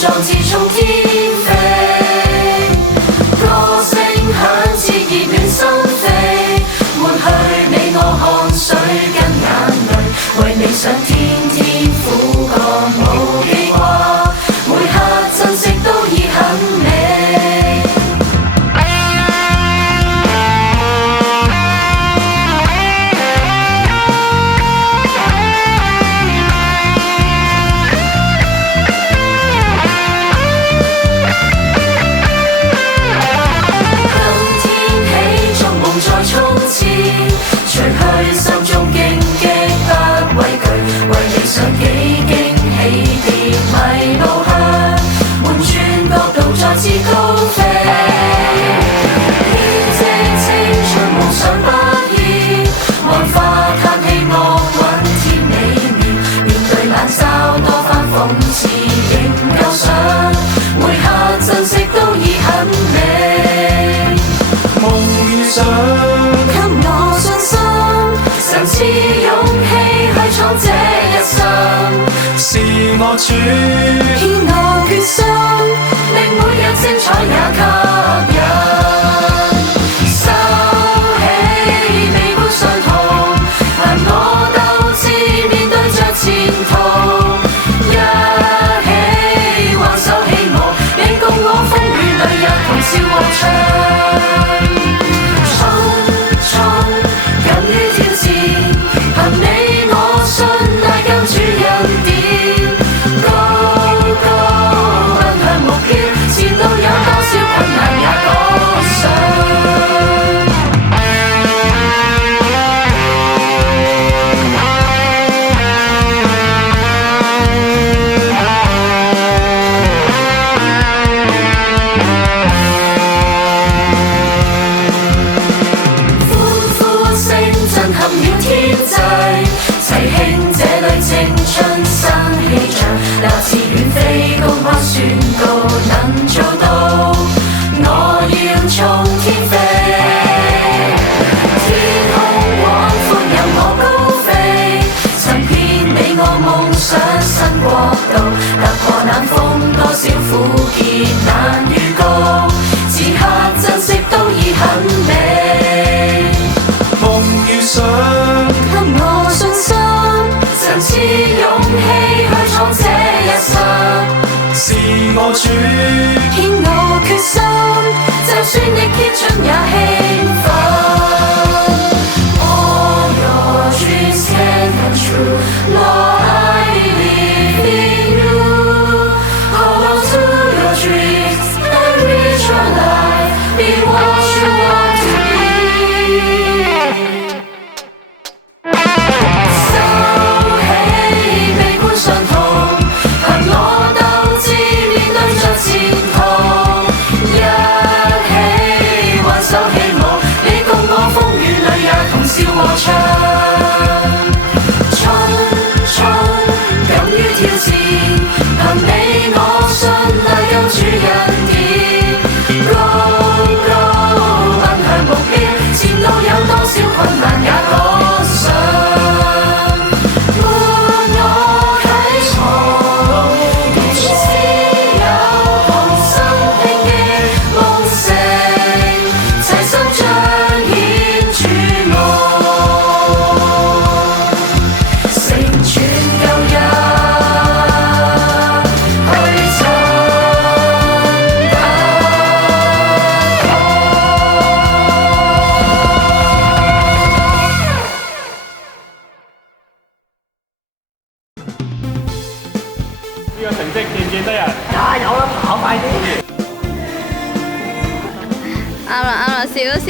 壯志衝天飛，歌聲響徹熱暖心扉，抹去你我汗水跟眼淚，為理想天天苦幹無記掛，每刻珍惜都已很美。再衝刺，除去心中荊棘不畏懼，為理想幾經起跌迷路向，換轉角度再次高飛。編織青春夢想不易，幻化嘆氣樂韻甜美妙，面對冷嘲多番諷刺仍夠想，每刻珍惜都已很美。夢與想給我信心，神賜勇氣去闖這一生，是我主牽我決心，令每日精彩也吸引。收起悲觀傷痛，憑我鬥志面對着前途，一起挽手希望，你共我風雨裏也同笑和唱。敢於挑戰，憑你我信賴救主恩典，高高奔向目標，前路有多少困難也趕上。震撼了天際，齊慶這裏青春新氣象，立志遠飛公開宣告能做到，我要衝天飛，天空廣闊任我高飛，尋遍你我夢想新國度，踏破冷風多少苦澀難預告，此刻珍惜都已很美。想給我信心，神賜勇氣去闖這一生，是我主牽我決心，就算逆天盡也興奮。All your dreams can come true, Lord, I believe in you. Hold on to your dreams and reach your life, be what you want to be.笑和唱，衝衝，敢於挑戰，憑你我信賴救主恩典，高高奔向目標，前路有多少困難也趕上，伴我啟航，願只有同心拼擊夢成，齊心彰顯主愛。呢個成績見唔見得人？加油啦，跑快啲！啱啦啱啦，少少。